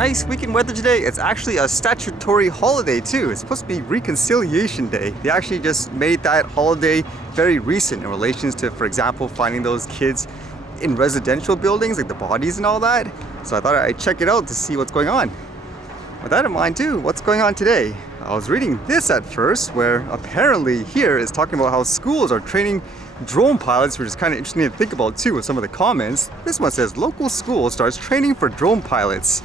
Nice weekend weather today. It's actually a statutory holiday too. It's supposed to be Reconciliation Day. They actually just made that holiday very recent in relations to, for example, finding those kids in residential buildings, like the bodies and all that. So I thought I'd check it out to see what's going on. With that in mind too, what's going on today? I was reading this at first, where apparently here is talking about how schools are training drone pilots, which is kind of interesting to think about too with some of the comments. This one says, local school starts training for drone pilots.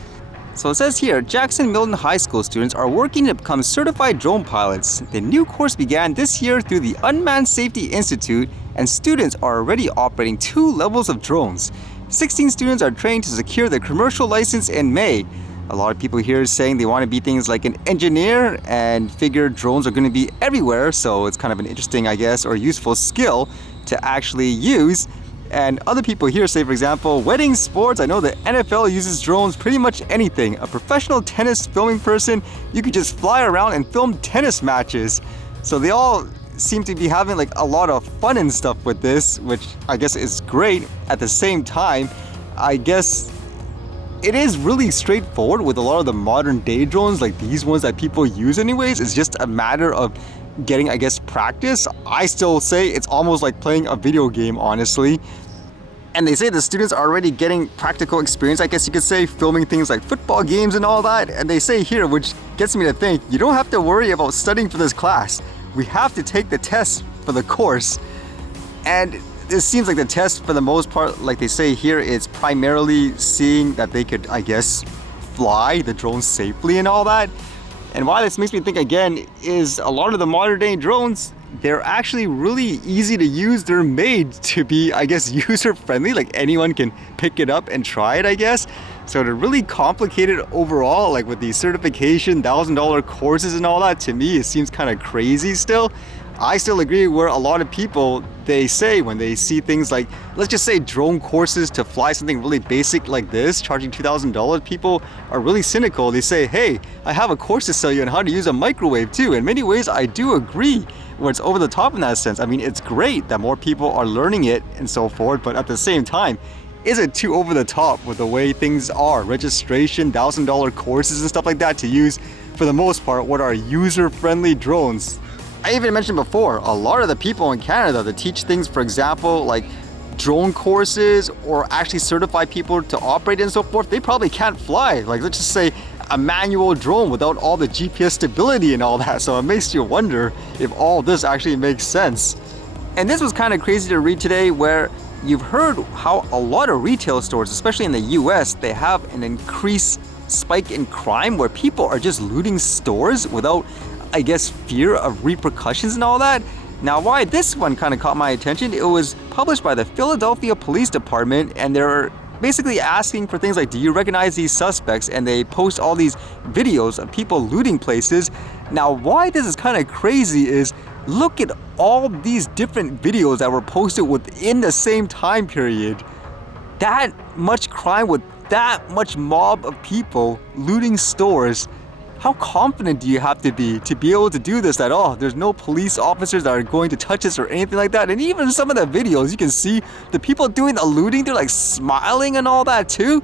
So it says here, Jackson Milton High School students are working to become certified drone pilots. The new course began this year through the Unmanned Safety Institute, and students are already operating 2 levels of drones. 16 students are trained to secure their commercial license in May. A lot of people here are saying they want to be things like an engineer and figure drones are going to be everywhere, so it's kind of an interesting, I guess, or useful skill to actually use. And other people here say, for example, wedding, sports. I know the NFL uses drones pretty much anything. A professional tennis filming person, you could just fly around and film tennis matches. So they all seem to be having like a lot of fun and stuff with this, which I guess is great. At the same time, I guess it is really straightforward with a lot of the modern day drones, like these ones that people use anyways. It's just a matter of getting, I guess, practice. I still say it's almost like playing a video game, honestly. And they say the students are already getting practical experience, I guess you could say, filming things like football games and all that. And they say here, which gets me to think, you don't have to worry about studying for this class. We have to take the test for the course. And it seems like the test, for the most part, like they say here, is primarily seeing that they could, I guess, fly the drone safely and all that. And why this makes me think again is a lot of the modern day drones, they're actually really easy to use. They're made to be, I guess, user friendly. Like anyone can pick it up and try it, I guess. So they're really complicated overall, like with these certification, $1,000 courses and all that. To me, it seems kind of crazy still. I still agree where a lot of people, they say when they see things like, let's just say drone courses to fly something really basic like this, charging $2,000, people are really cynical. They say, hey, I have a course to sell you on how to use a microwave too. In many ways, I do agree where it's over the top in that sense. I mean, it's great that more people are learning it and so forth, but at the same time, is it too over the top with the way things are? Registration, $1,000 courses and stuff like that to use, for the most part, what are user-friendly drones. I even mentioned before, a lot of the people in Canada that teach things, for example, like drone courses or actually certify people to operate and so forth, they probably can't fly. Like, let's just say a manual drone without all the GPS stability and all that. So it makes you wonder if all this actually makes sense. And this was kind of crazy to read today, where you've heard how a lot of retail stores, especially in the US, they have an increased spike in crime where people are just looting stores without, I guess, fear of repercussions and all that. Now, why this one kind of caught my attention, it was published by the Philadelphia Police Department, and they're basically asking for things like, do you recognize these suspects? And they post all these videos of people looting places. Now, why this is kind of crazy is, look at all these different videos that were posted within the same time period. That much crime with that much mob of people looting stores. How confident do you have to be able to do this at all? There's no police officers that are going to touch us or anything like that. And even some of the videos, you can see the people doing the looting, they're like smiling and all that too.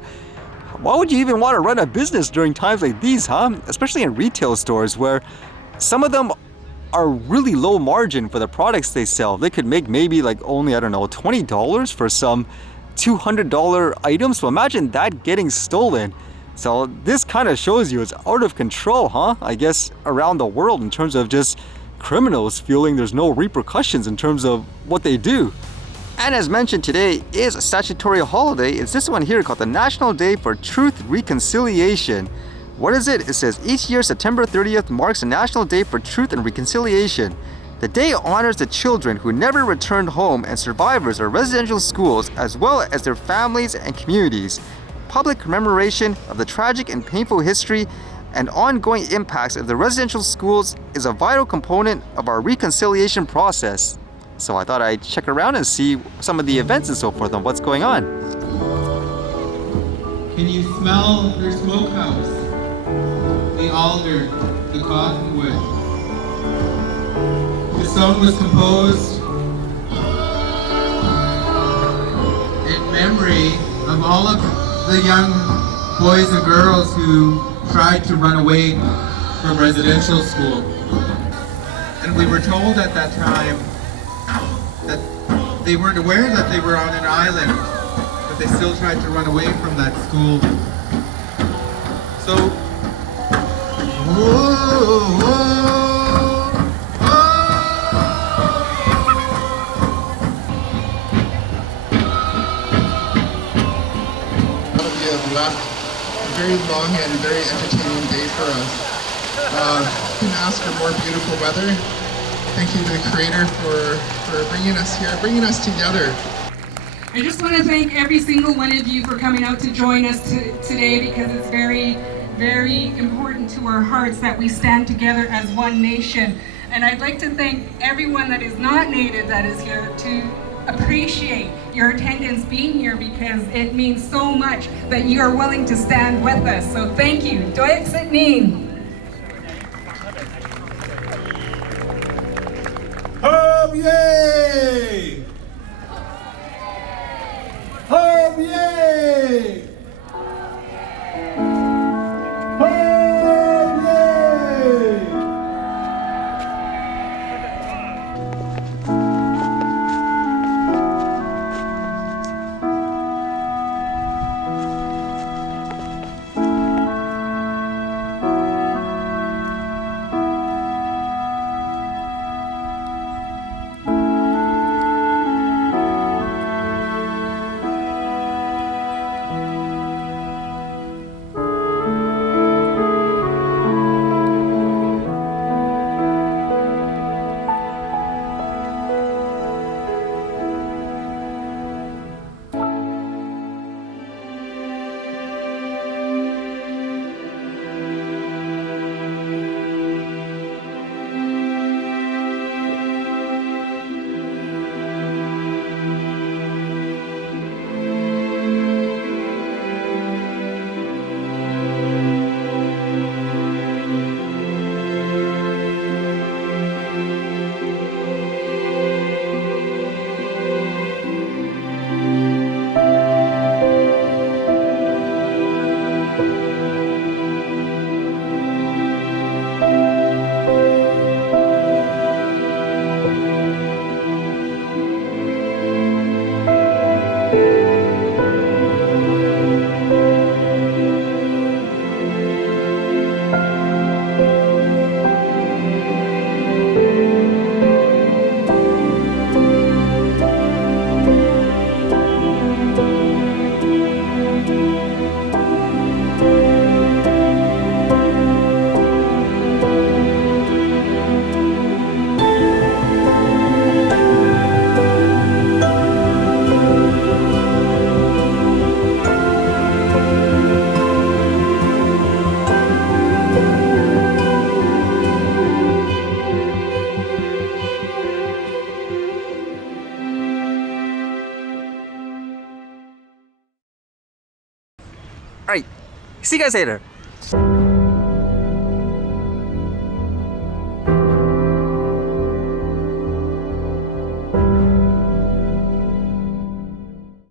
Why would you even want to run a business during times like these, huh? Especially in retail stores where some of them are really low margin for the products they sell. They could make maybe like only, I don't know, $20 for some $200 items. So imagine that getting stolen. So this kind of shows you it's out of control, huh? I guess around the world in terms of just criminals feeling there's no repercussions in terms of what they do. And as mentioned, today is a statutory holiday. It's this one here called the National Day for Truth Reconciliation. What is it? It says each year September 30th marks a National Day for Truth and Reconciliation. The day honors the children who never returned home and survivors of residential schools, as well as their families and communities. Public commemoration of the tragic and painful history and ongoing impacts of the residential schools is a vital component of our reconciliation process. So I thought I'd check around and see some of the events and so forth on what's going on. Can you smell their smokehouse? The alder, the cottonwood. The song was composed in memory of all of the young boys and girls who tried to run away from residential school. And we were told at that time that they weren't aware that they were on an island, but they still tried to run away from that school. So, whoa, whoa, We have left a very long and very entertaining day for us. Couldn't ask for more beautiful weather. Thank you to the Creator for bringing us here, bringing us together. I just want to thank every single one of you for coming out to join us today, because it's very, very important to our hearts that we stand together as one nation. And I'd like to thank everyone that is not Native that is here to appreciate your attendance being here, because it means so much that you are willing to stand with us. So thank you. Doyak Sitnin. Home yay! Home yay! Home yay! All right, see you guys later.